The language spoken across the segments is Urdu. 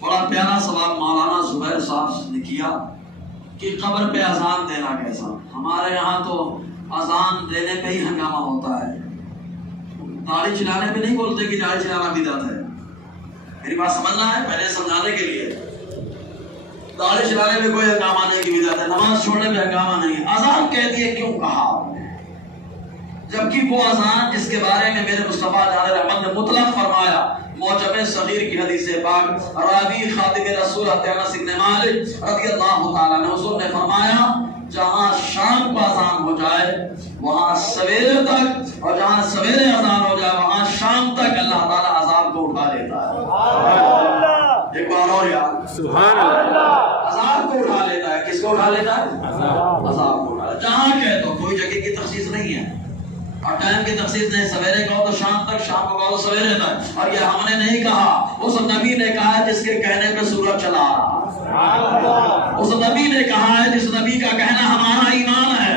بڑا پیارا سوال مولانا زبیر صاحب نے کیا کہ قبر پہ اذان دینا کیسا؟ ہمارے یہاں تو اذان دینے پہ ہی ہنگامہ ہوتا ہے، داڑھی چلانے پہ نہیں بولتے کہ داڑھی چلانا بدعت ہے۔ میری بات سمجھنا ہے پہلے سمجھانے کے لیے، داڑھی چلانے پہ کوئی ہنگامہ نہیں کی بدعت ہے، نماز چھوڑنے پہ ہنگامہ نہیں ہے۔ اذان کہہ دیے کیوں کہا؟ جبکہ وہ اذان جس کے بارے میں میرے مصطفیٰ جان رحمت نے مطلق فرمایا، معجم صغیر کی حدیث پاک، راوی خادم رسول انس بن مالک رضی اللہ تعالیٰ عنہ حضور نے فرمایا جہاں شام کو اذان ہو جائے وہاں سویرے تک، اور جہاں سویرے اذان ہو جائے وہاں شام تک اللہ تعالیٰ عذاب کو اٹھا لیتا ہے۔ ایک بار اور یار سبحان اللہ، عذاب کو اٹھا لیتا ہے۔ کس کو اٹھا لیتا ہے؟ عذاب کو اٹھا۔ جہاں کہے تو کوئی جگہ کی تخصیص نہیں ہے، اور ٹائم کی تخصیص نہیں، سویرے کہو تو شام تک، شام کو کہو تو سویرے تک۔ اور یہ ہم نے نہیں کہا، اس نبی نے کہا ہے جس کے کہنے پہ سورج چلا رہا، اس نبی نے کہا ہے جس نبی کا کہنا ہمارا ایمان ہے،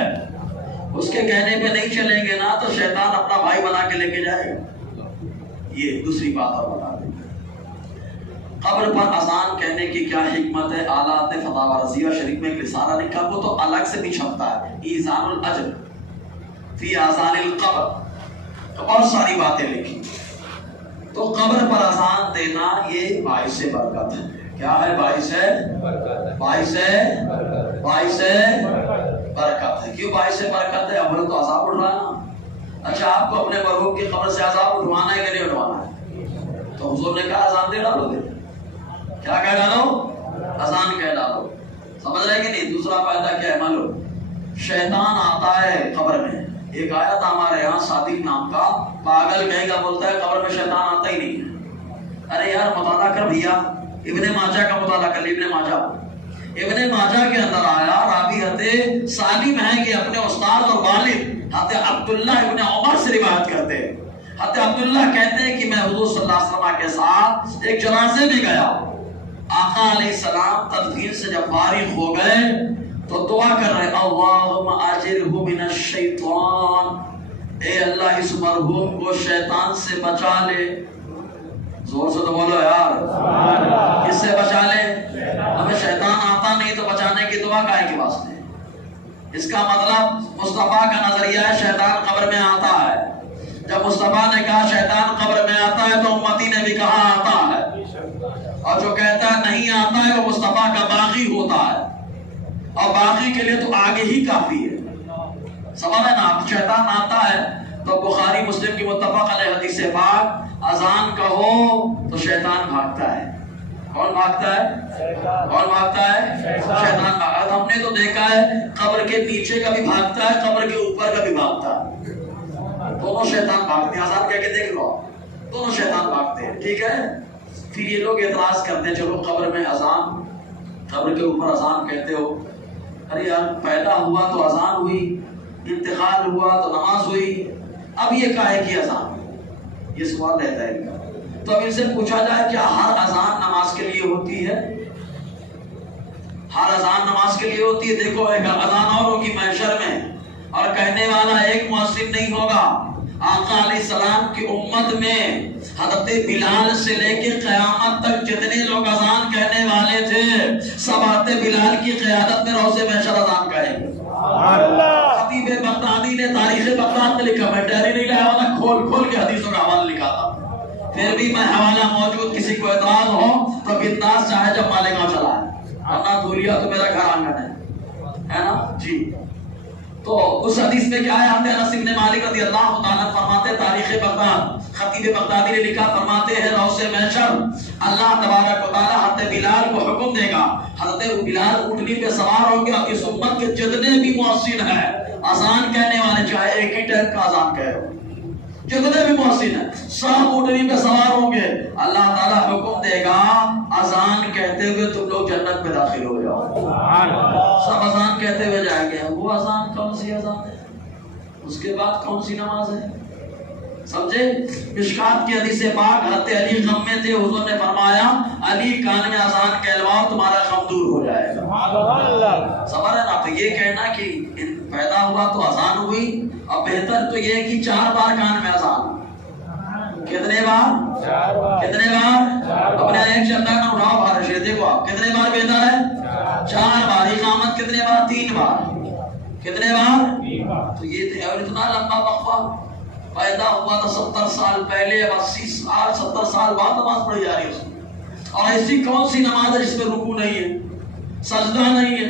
اس کے کہنے پہ نہیں چلیں گے نا تو شیطان اپنا بھائی بنا کے لے کے جائے گا۔ یہ دوسری بات اور بتا دیں، قبر پر اذان کہنے کی کیا حکمت ہے؟ آلات فتاوی رضیہ شریف میں ایک رسالہ لکھا، وہ تو الگ سے بھی چھپتا ہے، ایذان الاجر فی آذان القبر، بہت ساری باتیں لکھی۔ تو قبر پر اذان دینا یہ باعث برکت ہے۔ کیا ہے؟ باعث برکت ہے۔ کیوں باعث برکت ہے؟ اول تو عذاب اٹھانا۔ اچھا آپ کو اپنے مرحوم کی قبر سے عذاب اٹھوانا ہے کہ نہیں اٹھوانا ہے؟ تو حضور نے کہا اذان دے ڈالو گے۔ کیا کہہ ڈالو؟ اذان کہہ ڈالو۔ سمجھ رہے کہ نہیں؟ دوسرا فائدہ کیا ہے معلوم؟ شیطان آتا ہے قبر میں۔ ایک آیا تھا ہمارے یہاں صادق نام کا، پاگل کہیں گا، بولتا ہے قبر میں شیطان آتا ہی نہیں ہے۔ ارے یار مطالعہ کر بھیا، ابن ماجہ کا مطالعہ کر لی۔ ابن ماجہ کے اندر آیا، راوی حضرت سالم ہے کہ اپنے استاد اور والد حضرت عبداللہ ابن عمر سے روایت کرتے ہیں۔ حضرت عبداللہ کہتے ہیں کہ میں حضور صلی اللہ علیہ وسلم کے ساتھ ایک جنازے میں گیا، آقا علیہ السلام تدفین سے جب فارغ ہو گئے تو دعا کر رہے، اللہم اجرہ من الشیطان، اے اللہ اس مرحوم کو شیطان سے بچا لے۔ زور سے تو بولو یار، کس سے بچا لے؟ ہمیں شیطان آتا نہیں تو بچانے کی دعا کائے کے واسطے؟ اس کا مطلب مصطفیٰ کا نظریہ ہے شیطان قبر میں آتا ہے۔ جب مصطفیٰ نے کہا شیطان قبر میں آتا ہے تو امتی نے بھی کہا آتا ہے، اور جو کہتا ہے نہیں آتا ہے وہ مصطفیٰ کا باغی ہوتا ہے، اور باقی کے لیے تو آگے ہی کافی ہے۔ سوال ہے نا، شیطان آتا ہے تو بخاری مسلم کی متفق علیہ حدیث پاک، اذان کہو تو شیطان بھاگتا ہے۔ کون بھاگتا ہے؟ کون بھاگتا ہے؟ شیطان بھاگتا ہے۔ ہم نے تو دیکھا ہے قبر کے نیچے کا بھی بھاگتا ہے، قبر کے اوپر کا بھی بھاگتا ہے، دونوں شیطان بھاگتے ہیں۔ اذان کہہ کے دیکھ لو، دونوں شیطان بھاگتے ہیں، ٹھیک ہے۔ پھر یہ لوگ اعتراض کرتے ہیں چلو قبر میں اذان، قبر کے اوپر اذان کہتے ہو، ارے یار پیدا ہوا تو اذان ہوئی، انتقال ہوا تو نماز ہوئی، اب یہ کاہے کی اذان؟ یہ سوال رہتا ہے ان کا۔ تو اب ان سے پوچھا جائے کیا ہر اذان نماز کے لیے ہوتی ہے؟ ہر اذان نماز کے لیے ہوتی ہے؟ دیکھو ایک اذان اور ہوگی محشر میں، اور کہنے والا ایک مؤذن نہیں ہوگا۔ آقا علیہ السلام کی امت میں حضرت بلال سے لے کے قیامت تک جتنے لوگ اذان کہنے والے تھے سب حضرت بلال کی قیادت میں روضے محشر اذان کہیں گے۔ خطیب بغدادی نے تاریخ بغداد میں لکھا، میں ڈائری نہیں لایا والا، کھول کھول کے حدیثوں کا حوالہ لکھا تھا، پھر بھی میں حوالہ موجود، کسی کو اعتراض ہو تو بنداس چاہے جب مالیگاؤں چلائے، ورنہ دھولیا تو میرا گھر آنگن ہے نا جی۔ تو اس حدیث میں کیا ہے؟ حضرت انس بن مالک رضی اللہ تعالیٰ فرماتے، تاریخ بغداد خطیب بغدادی نے لکھا، فرماتے ہیں روضے محشر اللہ تبارک و تعالیٰ حضرت بلال کو حکم دے گا، حضرت بلال اونٹنی پہ سوار ہوں گے، اور اس امت کے جتنے بھی مؤذن ہیں اذان کہنے والے، چاہے ایک ہی ٹائم کا اذان کہے ہو، جتنے بھی محسن ہیں سب اونٹنی پہ سوار ہوں گے، اللہ تعالیٰ حکم دے گا اذان کہتے ہوئے تم لوگ جنت میں داخل ہو جاؤ۔ سب اذان کہتے ہوئے جائیں گے۔ وہ اذان کون سی اذان ہے؟ اس کے بعد کون سی نماز ہے؟ سمجھے؟ مشکات کی حدیث پاک، حضرت علی غم میں تھے، حضور نے فرمایا علی کان میں اذان کہلواؤ تمہارا غم دور ہو جائے گا۔ سوال ہے نا، تو یہ کہنا کہ پیدا ہوا تو اذان ہوئی، اور بہتر تو یہ کہ 4 بار کان میں اذان، کتنے بار؟ 4 بار. کتنے بار؟ اپنے ایک چلتا ہے اٹھاؤ بھارت شریف دیکھو آپ کتنے بار بہتر ہے؟ 4 بار. اقامت کتنے بار؟ 3 بار. کتنے بار؟ 3 بار. تو یہ اتنا لمبا وقفہ پیدا ہوا تو 70 سال پہلے، اب 80 سال 70 سال بعد نماز پڑھی جا رہی ہے. اور ایسی کون سی نماز ہے جس میں رکوع نہیں ہے، سجدہ نہیں ہے،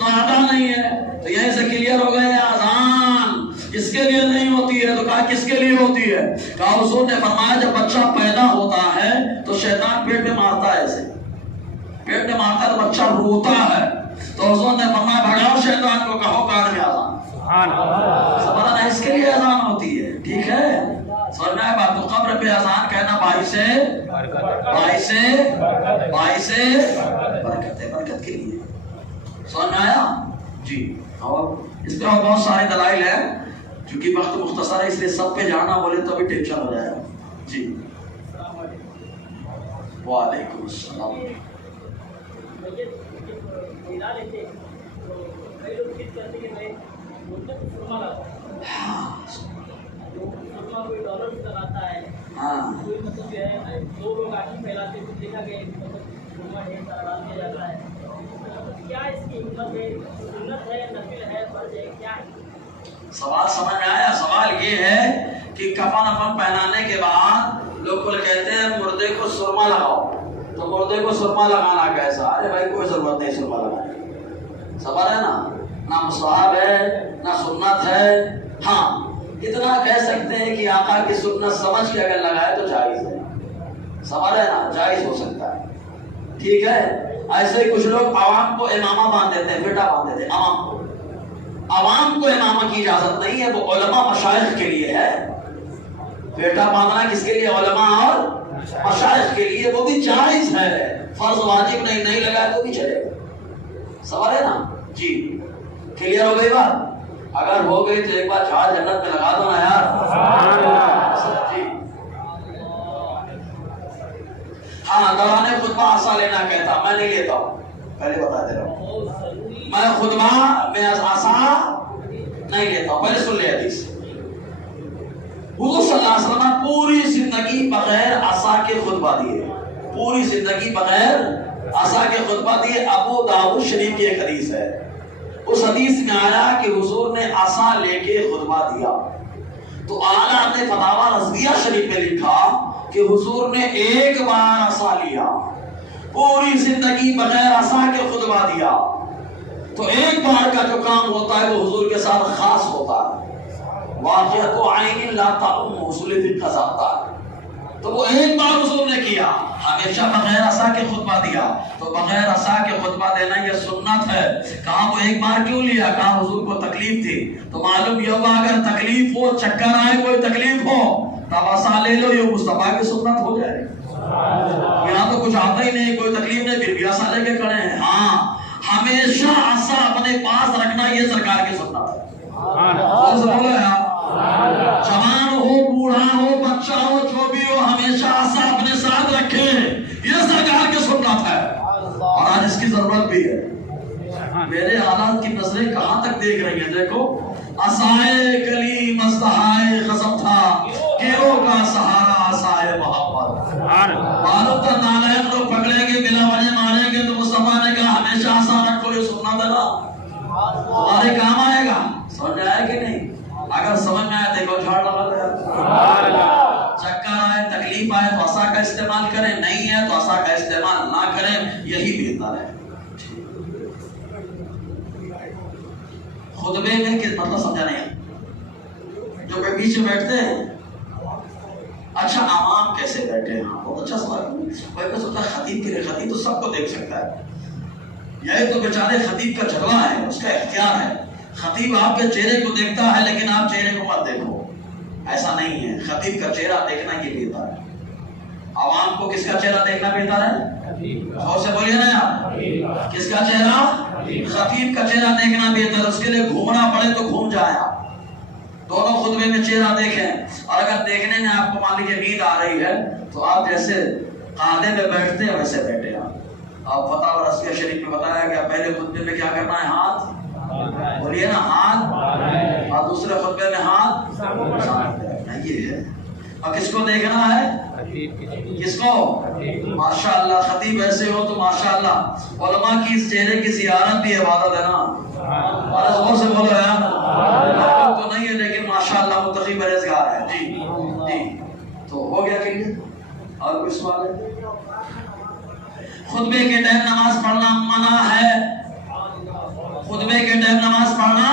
قعدہ نہیں ہے؟ تو یہ سے کلیئر ہو گئے. اذان اس کے لیے نہیں ہوتی ہے تو کہا کس کے لیے ہوتی ہے؟ کہا حضور نے فرمایا جب بچہ پیدا ہوتا ہے تو شیطان پیٹ میں مارتا ہے، ایسے پیٹ میں مارتا ہے تو بچہ روتا ہے، تو حضور نے فرمایا بھگاؤ شیطان کو، کہو کان میں اذان. سبحان اللہ. اس کے لیے اذان ہوتی ہے. ٹھیک ہے، سمجھنا ہے بات. تو قبر پہ اذان کہنا باعث برکت کے لیے. سمجھ میں آیا جی؟ اور اس طرح بہت سارے دلائل ہیں، چونکہ وقت مختصر ہے اس لیے سب پہ جانا بولے تو بھی ٹینشن ہو جائے گا. جی وعلیکم السلام. سوال سمجھ میں آیا؟ سوال یہ ہے کہ کفن افن پہنانے کے بعد لوگ کہتے ہیں مردے کو سرما لگاؤ، تو مردے کو سرما لگانا کیسا؟ ارے بھائی کوئی ضرورت نہیں سرما لگانے کی. سوال ہے نا، نہ مصحف ہے نہ سنت ہے. ہاں اتنا کہہ سکتے ہیں کہ آقا کی سنت سمجھ کے اگر لگائے تو جائز ہے. سوال ہے نا، جائز ہو سکتا ہے. ٹھیک ہے. ایسے ہی کچھ لوگ عوام کو امامہ باندھ دیتے ہیں، بیٹا باندھ دیتے ہیں. عوام کو امامہ کی اجازت نہیں ہے، وہ علماء مشائخ کے لیے ہے. بیٹا باندھنا کس کے لیے؟ علماء اور مشائخ کے لیے. وہ بھی جائز ہے، فرض واجب نہیں لگائے تو بھی چلے. سوال ہے نا جی؟ کلیئر ہو گئی بات؟ اگر ہو گئی تو ایک بار جہاز جنت میں لگا دو نا یار. جی ہاں، دوران خطبہ عصا لینا کہتا، میں نہیں لیتا ہوں، پہلے بتا دے رہا ہوں. میں خطبہ میں عصا نہیں لیتا ہوں. پہلے سن لے حدیث. حضور صلی اللہ علیہ وسلم پوری زندگی بغیر عصا کے خطبہ دیے، پوری زندگی بغیر عصا کے خطبہ دیے. ابو داؤد شریف کی ایک حدیث ہے، اس حدیث میں آیا کہ حضور نے عصا لے کے خطبہ دیا. تو اعلیٰ نے فتاوی رضویہ شریف میں لکھا کہ حضور نے ایک بار عصا لیا، پوری زندگی بغیر عصا کے خطبہ دیا. تو ایک بار کا جو کام ہوتا ہے وہ حضور کے ساتھ خاص ہوتا ہے. واقعۃ عین لا تعم، اصول فقہ ضابطہ ہے. تو وہ ایک بار حضور نے کیا، ہمیشہ بغیر عصا کے خطبہ دیا. تو بغیر عصا کے خطبہ دینا یہ سنت ہے. کہا وہ ایک بار کیوں لیا؟ کہا حضور کو تکلیف تھی. تو معلوم یہ ہوا اگر تکلیف ہو، چکر آئے، کوئی تکلیف ہو، تب عصا لے لو، یہ مصطفیٰ کی سنت ہو جائے. یہاں تو کچھ آتا ہی نہیں، کوئی تکلیف نہیں، پھر بھی عصا لے کے کھڑے ہیں. ہاں ہمیشہ عصا اپنے پاس رکھنا یہ سرکار کی سنت ہے. جوان ہو، بوڑھا ہو، بچہ ہو، جو بھی ہو، ہمیشہ عصا اپنے ساتھ رکھے، یہ سرکار کی سنت ہے. اور آج اس کی ضرورت بھی ہے. میرے حالات کی نظریں کہاں تک دیکھ رہی ہیں؟ دیکھو، عصائے کلیم مستحائے خصم تھا، گیروں کا سہارا عصائے محبت. معلوم تھا نالائق لوگ پکڑیں گے، بلا وجہ ماریں گے، تو مصطفیٰ نے کہا ہمیشہ عصا رکھو، یہ سنت ہے نا، تمہارے کام آئے گا. سمجھ میں آئے کہ نہیں؟ اگر سمجھ میں آئے دیکھو جھاڑ لگا دیا. چکر آئے، تکلیف آئے تو عصا کا استعمال کریں، نہیں ہے تو عصا کا استعمال نہ کریں، یہی بہتر ہے. خطبے میں کس مطلب سمجھا نہیں؟ جو کہ پیچھے بیٹھتے ہیں. اچھا عوام کیسے بیٹھے ہیں؟ بہت اچھا سوال. کوئی کو سوچتا ہے خطیب کے لیے، خطیب تو سب کو دیکھ سکتا ہے. یہی تو بیچارے خطیب کا جلوہ ہے، اس کا اختیار ہے. خطیب آپ کے چہرے کو دیکھتا ہے لیکن آپ چہرے کو مت دیکھو، ایسا نہیں ہے. خطیب کا چہرہ دیکھنا یہ بہتر ہے. عوام کو کس کا چہرہ دیکھنا بہتر ہے؟ اور سے بولیے نا یار، کس کا چہرہ؟ خطیب کا چہرہ دیکھنا بہتر ہے. اس کے لیے گھومنا پڑے تو گھوم جائے آپ، دونوں خطبے میں چہرہ دیکھیں. اور اگر دیکھنے میں آپ کو مان لیجیے نیند آ رہی ہے تو آپ جیسے قاعدے میں بیٹھتے ہیں ویسے بیٹھے. آپ فتاوی رضویہ شریف میں بتایا گیا پہلے خطبے میں کیا کرنا ہے؟ ہاتھ بولیے نا، ہاتھ، اور دوسرے خطبے میں ہاتھ. یہ ہے. اور کس کو دیکھنا ہے؟ کس کو؟ ماشاءاللہ خطیب ایسے ہو تو ماشاءاللہ علماء کی اس چہرے کی زیارت بھی عبادت ہے نا. اور زور سے بولو یار. تو نہیں ہے لیکن ماشاءاللہ متقی پرہیزگار ہے. جی جی تو ہو گیا کلیئر. اور کوئی سوال ہے؟ خطبے کے ٹائم نماز پڑھنا منع ہے. خطبے کے ٹائم نماز پڑھنا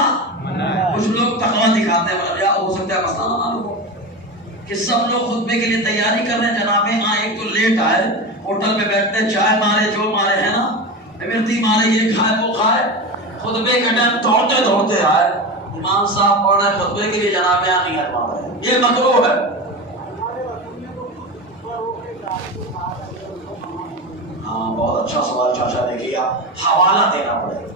کچھ لوگ تقویٰ دکھاتے ہیں. یا ہو سکتا ہے مسئلہ نہ معلوم ہو کہ سب لوگ خطبے کے لیے تیاری کر رہے ہیں. جنابیں ہاں ایک تو لیٹ آئے, ہوٹل پہ بیٹھتے چائے مارے جو مارے ہیں نا, مرتی مارے, یہ کھائے وہ کھائے. خطبے کے ٹائم دوڑتے دوڑتے آئے. امام صاحب پڑھ رہے خطبے کے لیے, جنابیں ہاں نہیں مار رہے ہیں. یہ مطلوب ہے. ہاں بہت اچھا سوال چاچا نے کیا. حوالہ دینا پڑے گا.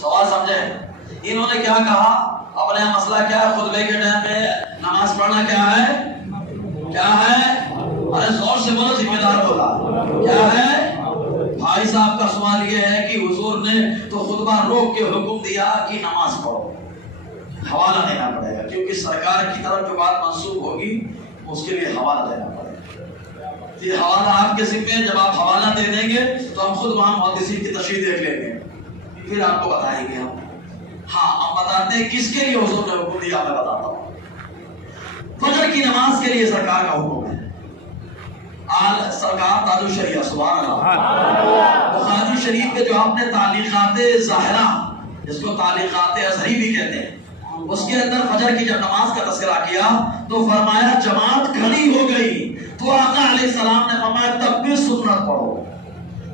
سوال سمجھیں. انہوں نے کیا کہا, اپنے مسئلہ کیا ہے, خطبے کے ٹائم میں نماز پڑھنا کیا ہے, کیا ہے؟ ارے زور سے بولو, ذمہ دار بولا. کیا ہے بھائی صاحب کا سوال یہ ہے کہ حضور نے تو خطبہ روک کے حکم دیا کہ نماز پڑھو. حوالہ دینا پڑے گا کیونکہ سرکار کی طرف جو بات منسوخ ہوگی اس کے لیے حوالہ دینا پڑے گا. یہ حوالہ آپ کے ذمہ. جب آپ حوالہ دے دیں گے تو ہم خود وہاں محدثین کی تشریح دیکھ لیں گے, پھر آپ کو بتائیں گے ہم. ہاں ہم بتاتے ہیں کس کے لیے حضور نے حکم دیا. میں بتاتا ہوں. فجر کی نماز کے لیے سرکار کا حکم ہے. سرکار تاج الشریعہ, سبحان اللہ, بخاری شریف کے جو آپ نے تعلیقات ظاہرہ, جس کو تعلیقات ازہری بھی کہتے ہیں, اس کے اندر فجر کی جب نماز کا تذکرہ کیا تو فرمایا جماعت کھڑی ہو گئی تو آقا علیہ السلام نے فرمایا تب بھی سنت پڑھو.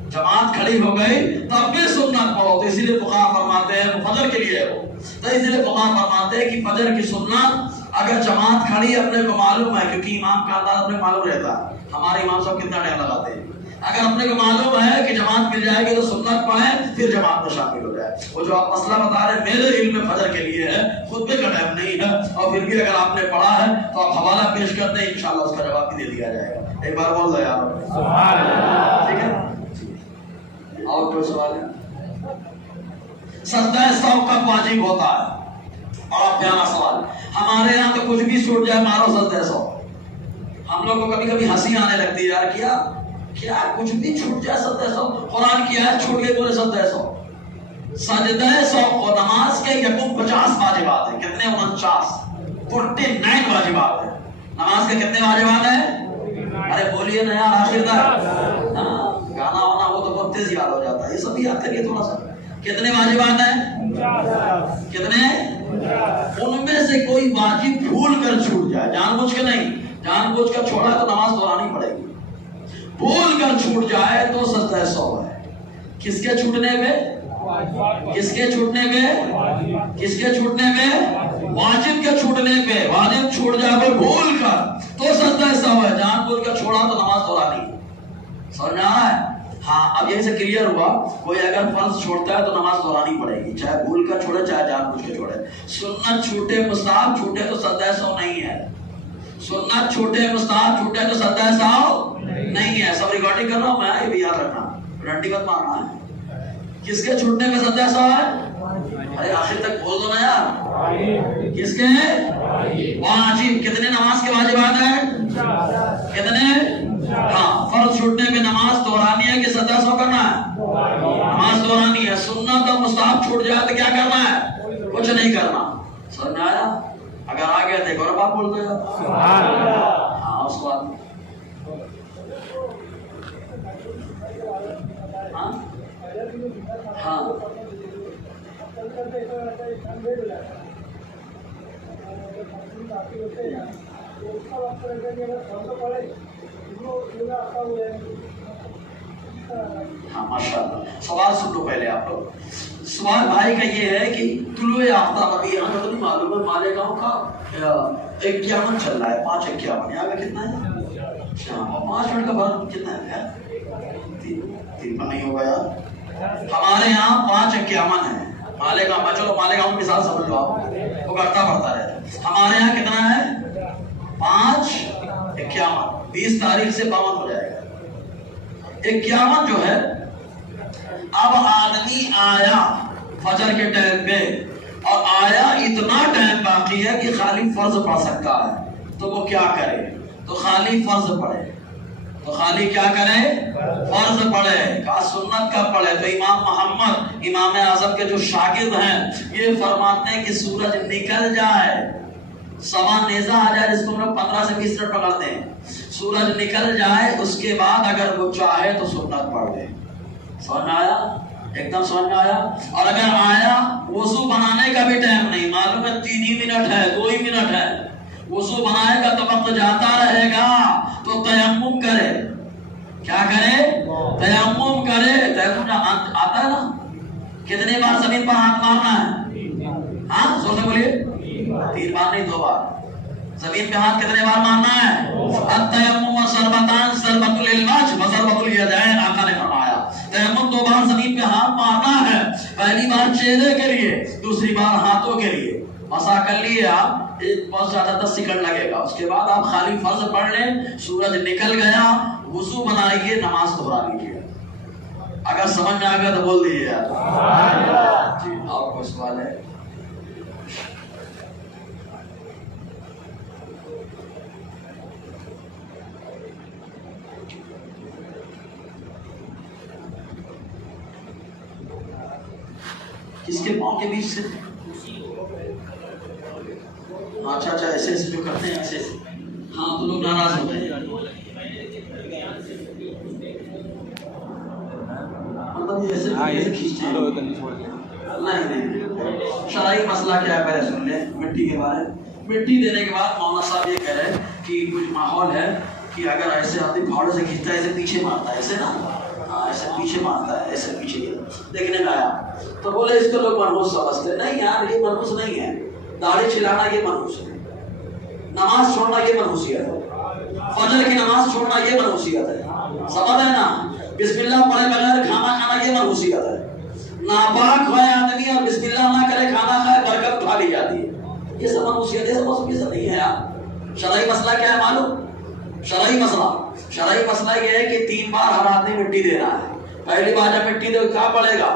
جماعت کھڑی ہو گئی تب بھی سنت پڑھو. تو اسی لیے فقہا فرماتے ہیں فجر کے لیے ہو, تو اسی لیے فقہا فرماتے ہیں کہ فجر کی سنت اگر جماعت کھڑی اپنے کو معلوم ہے, کیونکہ امام کا انداز اپنے معلوم رہتا ہے. ہمارے امام صاحب کتنا ٹائم لگاتے ہیں. اگر اپنے کو معلوم ہے کہ جماعت مل جائے گی تو سنت پڑھیں, پھر جماعت میں شامل ہو جائے. وہ جو آپ مسئلہ بتا رہے ہیں میرے علم میں فجر کے لیے ہے, خطبے کا ٹائم نہیں ہے. اور پھر بھی اگر آپ نے پڑھا ہے تو آپ حوالہ پیش کرتے ہیں, انشاءاللہ اس کا جواب بھی دے دیا جائے گا. ایک بار بول دو یار. سبحان اللہ. ٹھیک ہے. اور کوئی سوال ہے؟ سجدہ سہو کب واجب ہوتا ہے؟ اور پیارا سوال. ہمارے یہاں تو کچھ بھی چھوٹ جائے مارو سجدہ سہو. ہم لوگ کو کبھی کبھی ہنسی آنے لگتی ہے, یار کیا کچھ بھی چھوٹ جائے سجدہ سہو. قرآن کی آیت چھوٹ گئی بولے سجدہ سہو. سجدہ سہو اور نماز کے یکم 50 واجبات ہیں. کتنے؟ 49 واجبات ہیں. نماز کے کتنے واجبات ہیں؟ ارے بولیے نا یار آخر تک. گانا وانا وہ تو بہت تیز یاد ہو جاتا ہے. یہ سب یاد کریے تھوڑا سا. کتنے واجبات ہیں؟ کتنے؟ ان میں سے کوئی واجب بھول کر چھوٹ جائے, جان بوجھ کے نہیں, جان بوجھ کر چھوڑا ہے تو نماز دہرانی پڑے گی. بھول کر چھوٹ جائے تو سجدہ سہو ہے. کس کے چھوٹنے پہ؟ کس کے چھوٹنے پہ؟ کس کے چھوٹنے پہ؟ واجب کے چھوٹنے پہ. واجب چھوٹ جائے وہ بھول کر تو سجدہ سہو ہے. جان بوجھ کر چھوڑا تو نماز دہرانی. سمجھ آ رہا ہے؟ ہاں اب یہیں سے کلیئر ہوا. کوئی اگر فرض چھوڑتا ہے تو نماز دہرانی پڑے گی, چاہے بھول کر چھوڑے چاہے جان بوجھ کے چھوڑے. سنت چھوٹے مستحب چھوٹے تو سجدہ سہو نہیں ہے. سنت چھوٹے مستحب چھوٹے تو سجدہ سہو نہیں ہے. سب ریکارڈنگ کر رہا ہوں میں, یہ بھی یاد رکھنا, رنڈی مت مارنا ہے. کس کے چھوٹنے میں سجدہ سہو ہے؟ ارے آخر تک بول دو نا یار. کس کے؟ واجب. کتنے نماز کے واجبات ہیں؟ کتنے؟ ہاں فرض چھوٹنے پہ نماز دہرانی ہے کہ سجدہ سہو کرنا ہے؟ نماز دہرانی ہے. سنت اور مستحب چھوٹ جائے تو کیا کرنا ہے؟ کچھ نہیں کرنا. سمجھ میں آیا؟ اگر آ گیا دیکھو نا بات بولتے ہیں. ہاں اس بات ہاں ہاں ہاں ماشاء اللہ. سوال سن لو پہلے آپ لوگ. سوال بھائی کا یہ ہے کہ طلوع آفتاب ابھی یہاں کا تو نہیں معلوم ہے, مالیگاؤں کا 51 چل رہا ہے, 5:51. یہاں کا کتنا ہے؟ اور 5 منٹ کا بعد کتنا ہے یار؟ 3 نہیں ہوگا یار. ہمارے یہاں 5:51 ہے. مالیگاؤں میں, چلو مالیگاؤں کی مثال سمجھ لو آپ, وہ گھٹتا بڑھتا رہتا ہے. ہمارے یہاں کتنا ہے؟ 5:51. 20 تاریخ سے 52 ہو جائے گا. 51 جو ہے, اب آدمی آیا فجر کے ٹائم پہ اور آیا اتنا ٹائم باقی ہے کہ خالی فرض پڑھ سکتا ہے. تو وہ کیا کرے؟ تو خالی فرض پڑھے، تو خالی کیا کرے؟ فرض پڑھے، کہا سنت کا پڑھے۔ تو امام محمد امام اعظم کے جو شاگرد ہیں یہ فرماتے ہیں کہ سورج نکل جائے، سوا نیزہ آ جائے جس کو ہم لوگ 15 سے 20 منٹ پکڑتے ہیں، سورج نکل جائے اس کے بعد اگر وہ چاہے تو سنت پڑھ لے۔ سمجھ میں آیا؟ ایک دم سمجھ میں آیا؟ اور اگر آیا وضو بنانے کا بھی ٹائم نہیں، معلوم ہے 3 ہی منٹ ہے، 2 ہی منٹ ہے، وضو بنائے گا تو وقت جاتا رہے گا، تو تیمم کرے۔ کیا کرے؟ تیمم کرے۔ تیمم آتا ہے نا؟ کتنے بار زمین پر ہاتھ مارنا ہے؟ ہاں زور سے بولیے۔ 3 بار نہیں 2 بار۔ زمین پہ ہاتھ کتنے بار مارنا ہے؟ التیمم ضربتان، ضربۃ للوجہ و ضربۃ الیدین، آقا نے فرمایا تیمم 2 بار زمین پہ ہاتھ مارنا ہے، پہلی بار چہرے کے لیے، دوسری بار ہاتھوں کے لیے۔ مسا کر لیے آپ، بہت زیادہ 10 سیکنڈ لگے گا، اس کے بعد آپ خالی فرض پڑھ لیں، سورج نکل گیا وضو بنائیے، نماز دہرا لیجیے۔ اگر سمجھ میں آ گیا تو بول دیجیے یار۔ جی اور کوئی سوال ہے؟ کس کے پاؤں کے بیچ سے؟ اچھا اچھا، ایسے ایسے جو کرتے ہیں ایسے، ہاں تو لوگ ناراض ہوتے ہیں، مطلب یہ ایسے کھینچتے ہیں۔ نہیں، شرعی مسئلہ کیا ہے پہلے سن لیں مٹی کے بارے۔ مٹی دینے کے بعد مولانا صاحب یہ کہہ رہے ہیں کہ کچھ ماحول ہے کہ اگر ایسے آدمی پہاڑوں سے کھینچتا ہے، ایسے پیچھے مارتا ہے، ایسے نا، ایسے پیچھے مارتا ہے، ایسے پیچھے دیکھنے میں آیا تو بولے اس کو لوگ منحوس سمجھتے ہیں۔ نہیں یار، یہ منحوس نہیں ہے، داڑھی چھلانا یہ منحوس ہے، نماز چھوڑنا یہ منحوسیت ہے، فجر کی نماز چھوڑنا یہ منحوسیت ہے، سمجھ ہے نا؟ بسم اللہ پڑھے بغیر کھانا کھانا یہ منحوسیت ہے، ناپاک ہوئے آدمی اور بسم اللہ نہ کرے کھانا کھائے برکت اٹھا لی جاتی ہے، یہ سب منحوسیت ہے، یہ سب نہیں ہے یار۔ شرعی مسئلہ کیا ہے معلوم؟ شرعی مسئلہ یہ ہے کہ 3 بار ہر آدمی مٹی دینا ہے۔ پہلی بار جب مٹی دے کیا پڑے گا؟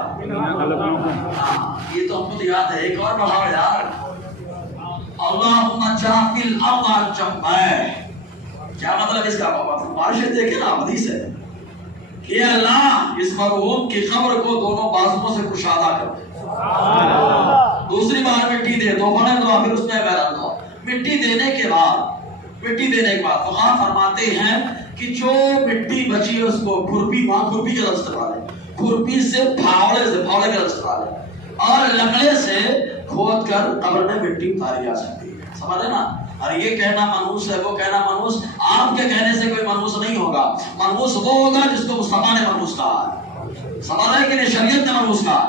یہ تو ہم کو یاد ہے، ایک اور پڑھاؤ یار۔ اللہم جعل الارض جنبین، کیا مطلب اس کا؟ بارش دیکھیں نا، حدیث ہے کہ اللہ اس مرحوم کی قبر کو دونوں بازوؤں سے کشادہ کر دے۔ دوسری بار مٹی دے، دو بڑے دعا، پھر اس میں بیرن دو۔ مٹی دینے کے بعد فقہا فرماتے ہیں کہ جو مٹی بچی ہے اس کو کھرپی، وہاں کھرپی کا لفظ استعمال ہے، کھرپی سے پھاوڑے کا لفظ استعمال ہے، اور لکڑے سے کھود کر قبر میں مٹی اتاری جا سکتی ہے۔ سمجھے نا؟ اور یہ کہنا منحوس ہے، وہ کہنا منحوس، آپ کے کہنے سے کوئی منحوس نہیں ہوگا۔ منحوس وہ ہوگا جس کو مصطفیٰ نے منحوس کہا ہے، سمجھ رہے کہ نہیں؟ شریعت نے منحوس کہا،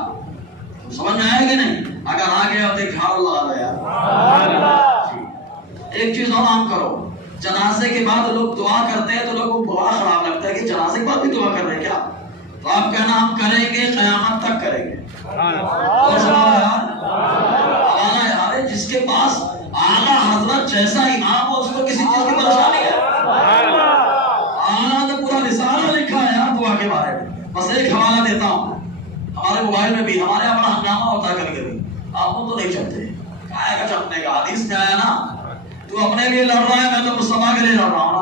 سمجھ میں آئے کہ نہیں؟ اگر آ گیا تو ایک ہار لگا گیا۔ ایک چیز اور عام کرو، جنازے کے بعد لوگ دعا کرتے ہیں تو لوگوں کو بڑا خراب لگتا ہے کہ جنازے کے بعد بھی دعا کر رہے ہیں کیا؟ تو آپ کہنا ہم کریں گے، قیامت تک کریں گے۔ اور یار جس کے پاس اعلیٰ حضرت جیسا امام ہو اس کو کسی چیز کی پریشانی ہے؟ اعلیٰ نے پورا رسالہ لکھا ہے یار دعا کے بارے میں۔ بس ایک حوالہ دیتا ہوں، ہمارے موبائل میں بھی ہمارے یہاں بڑا ہنگامہ ہوتا ہے کبھی کبھی، آپ کو تو نہیں چلتے، کیا ہے چلنے کا؟ حدیث میں آیا نا، تو اپنے لیے لڑ رہا ہے، میں تو مصطفیٰ کے لیے لڑ رہا ہوں نا۔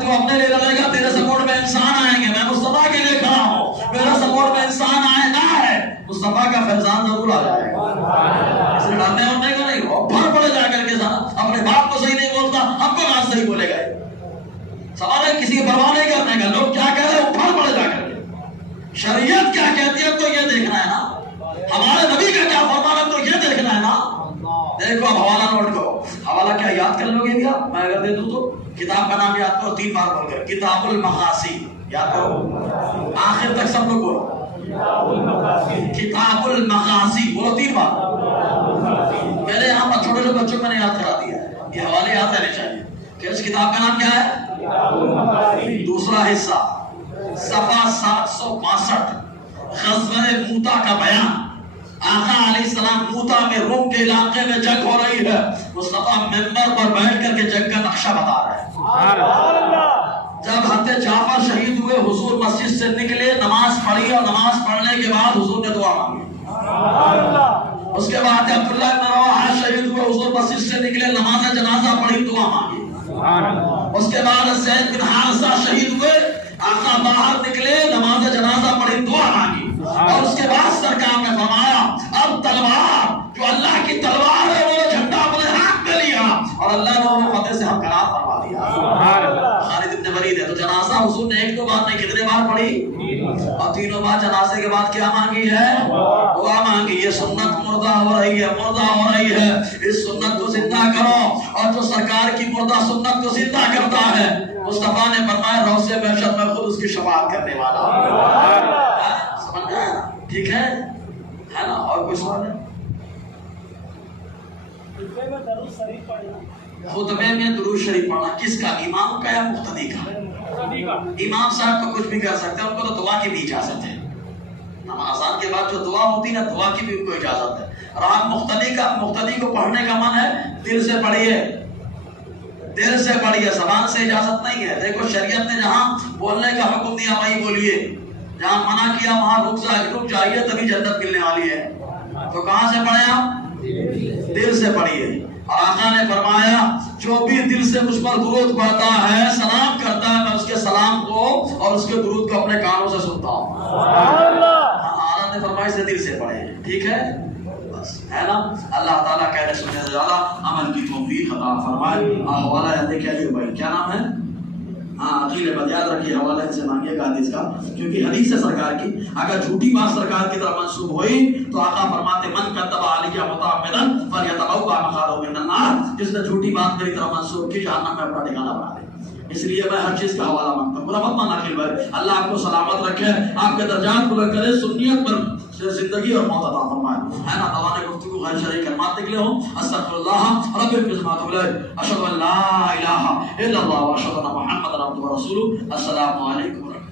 تو اپنے لیے لڑے گا، تیرے سپورٹ میں انسان آئیں گے، میں مصطفیٰ کے لیے کھڑا ہوں، میرا سپورٹ میں انسان آئے نہ ہے، مصطفیٰ کا فیضان ضرور آ جائے گا۔ اس لیے ڈرنے ہونے کا نہیں ہو، بھر پڑے جا کر کے اپنے باپ کو صحیح نہیں بولتا، ہم کو بات صحیح بولے گا۔ سوال ہے کسی کی پرواہ نہیں کرنے کا، لوگ کیا کہہ رہے ہیں بھر پڑے جا کر کے۔ شریعت کیا کہتی ہے تو یہ دیکھنا ہے نا، ہمارے نبی کا کیا فرمان ہے تو یہ دیکھنا ہے نا۔ دیکھو اب حوالہ نوٹ کرو، حوالہ کیا یاد کر لو گے کیا؟ میں اگر دے دوں تو کتاب کا نام یاد کرو، 3 بار بول کر، کتاب المقاصی یاد کرو، آخر تک سب لوگ بولو کتاب المقاصی، بولو 3 بار۔ میرے یہاں چھوٹے چھوٹے بچوں کو میں نے یاد کرا دیا ہے، یہ حوالے یاد رہنے چاہیے کہ اس کتاب کا نام کیا ہے؟ دوسرا حصہ، صفحہ 762، غزوہ موتا کا بیان۔ آقا علیہ السلام موتا میں، روم کے علاقے میں جنگ ہو رہی ہے، مصطفیٰ ممبر پر بیٹھ کر کے جنگ کا نقشہ بتا رہے ہیں۔ جب حضرت جعفر شہید ہوئے، حضور مسجد سے نکلے، نماز پڑھی، اور نماز پڑھنے کے بعد حضور نے دعا مانگی، اس کے بعد عبداللہ بن رواحہ شہید ہوئے، حضور مسجد سے نکلے، نماز جنازہ پڑھی، دعا مانگی۔ اس کے بعد زید بن حارثہ شہید ہوئے، آقا باہر نکلے، نماز جنازہ پڑھی، دعا مانگی۔ اور اس کے بعد سرکار نے فرمایا اب تلوار جو اللہ کی تلوار ہے وہ جھنڈا اپنے ہاتھ میں لیا اور اللہ نے انہیں فتح سے ہمکنار فرما دیا۔ خالد بن ولید ہے تو جنازہ حضور نے ایک دو بار نہیں کتنے بار پڑھی؟ اور تینوں بار جنازے کے بعد کیا مانگی ہے؟ دعا مانگی۔ یہ سنت مردہ ہو رہی ہے، مردہ ہو رہی ہے، اس سنت کو زندہ کرو۔ اور جو سرکار کی مردہ سنت کو زندہ کرتا ہے، مصطفیٰ نے فرمایا روضے محشر میں خود اس کی شفاعت کرنے والا ہوں۔ سمجھ گئے؟ ٹھیک ہے نا؟ اور کوئی سوال ہے؟ خطبے میں درود شریف پڑھنا کس کا؟ امام کا یا مقتدی کا؟ امام صاحب تو کچھ بھی کر سکتے ہیں، ان کو تو دعا کی بھی اجازت ہے۔ نمازان کے بعد جو دعا ہوتی ہے نا، دعا کی بھی ان کو اجازت ہے۔ اور آپ مقتدی کو پڑھنے کا من ہے، دل سے پڑھیے، دل سے پڑھیے، زبان سے اجازت نہیں ہے۔ دیکھو شریعت نے جہاں بولنے کا حکم دیا وہی بولیے، جہاں منع کیا وہاں رک جائیے، تبھی جنت ملنے والی ہے۔ تو کہاں سے پڑھیں آپ؟ دل سے پڑھیے۔ اور آقا نے فرمایا جو بھی دل سے مجھ پر درود پڑھتا ہے، سلام کرتا ہے، میں اس کے سلام کو اور اس کے درود کو اپنے کانوں سے سنتا ہوں۔ آقا نے فرمایا اسے دل سے پڑھیں، ٹھیک ہے؟ بس ہے نا؟ اللہ تعالیٰ کہنے سننے سے زیادہ عمل کی توفیق عطا فرمائے۔ حوالہ ہے، دیکھیں علی بھائی کیا نام ہے؟ عقیل بد یاد رکھیے، حوالہ سے مانگیے گا حدیث کا، کیونکہ حدیث ہے سرکار کی، اگر جھوٹی بات سرکار کی طرف منسوب ہوئی تو آقا فرماتے من کذب علی متعمدا فلیتبوأ مقعدہ من النار، جس نے جھوٹی بات میری طرف منسوب کی جہنم میں اپنا ٹھکانہ بنا لے۔ اس لیے میں ہر چیز کا حوالہ مانگتا ہوں۔ برا مت مانا عقیل بھائی، اللہ آپ کو سلامت رکھے، آپ کے درجات بلند کرے، سنیت پر زندگی اور موت عطا فرمائے، ہے نا؟ دوان گفتگو غیر شرعی کلمات نکلے ہوں، استغفر اللہ رب العزت الیہ، اشہد ان لا الہ الا اللہ واشہد ان محمد عبدہ ورسولہ۔ السلام علیکم۔